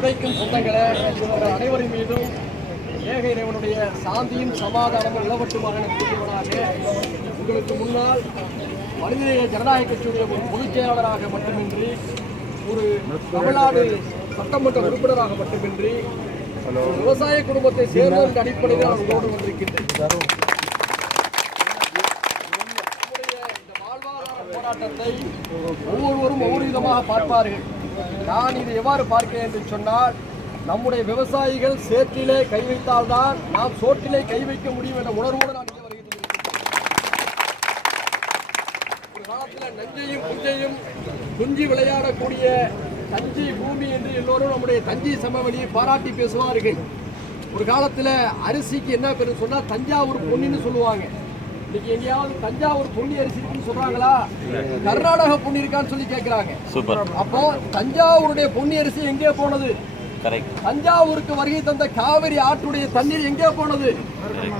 உழைக்கும் சொந்தங்களே, இவர்கள் அனைவரின் மீதும் ஏக இறைவனுடைய சாந்தியும் சமாதானமும் நிலவட்டுமாக கூறியவனாக உங்களுக்கு முன்னால் மனிதநேய ஜனநாயக கட்சியுடைய ஒரு பொதுச் செயலாளராக மட்டுமின்றி, ஒரு தமிழ்நாடு சட்டமன்ற உறுப்பினராக மட்டுமின்றி, விவசாய குடும்பத்தை சேர்ந்த என்ற அடிப்படையில் நான் உங்களோடு வந்திருக்கின்றேன். இந்த வாழ்வாதார போராட்டத்தை ஒவ்வொருவரும் ஒவ்வொரு விதமாக பார்ப்பார்கள். நான் இதை எவ்வாறு பார்க்கிறேன் என்று சொன்னால், நம்முடைய விவசாயிகள் சேற்றிலே கை வைத்தால்தான் நாம் சோற்றிலே கை வைக்க முடியும் என்ற உணர்வோடு நான் இங்கே வருகிறேன். ஒரு காலத்தில் நஞ்சையும் புஞ்சையும் குஞ்சி விளையாடக்கூடிய தஞ்சை பூமி என்று எல்லோரும் நம்முடைய தஞ்சை சமவெளியை பாராட்டி பேசுவார்கள். ஒரு காலத்தில் அரிசிக்கு என்ன பேர் சொன்னா தஞ்சாவூர் பொன்னின்னு சொல்லுவாங்க. இன்னைக்கு எங்கேயாவது தஞ்சாவூர் பொன்னி அரிசி இருக்குன்னு சொல்றாங்களா? கர்நாடக பொன்னி இருக்கான்னு சொல்லி கேட்கிறாங்க. அப்போ தஞ்சாவூருடைய பொன்னி அரிசி எங்கே போனது? தஞ்சாவூருக்கு வருகை தந்த காவிரி ஆற்றுடைய தண்ணீர் எங்கே போனது?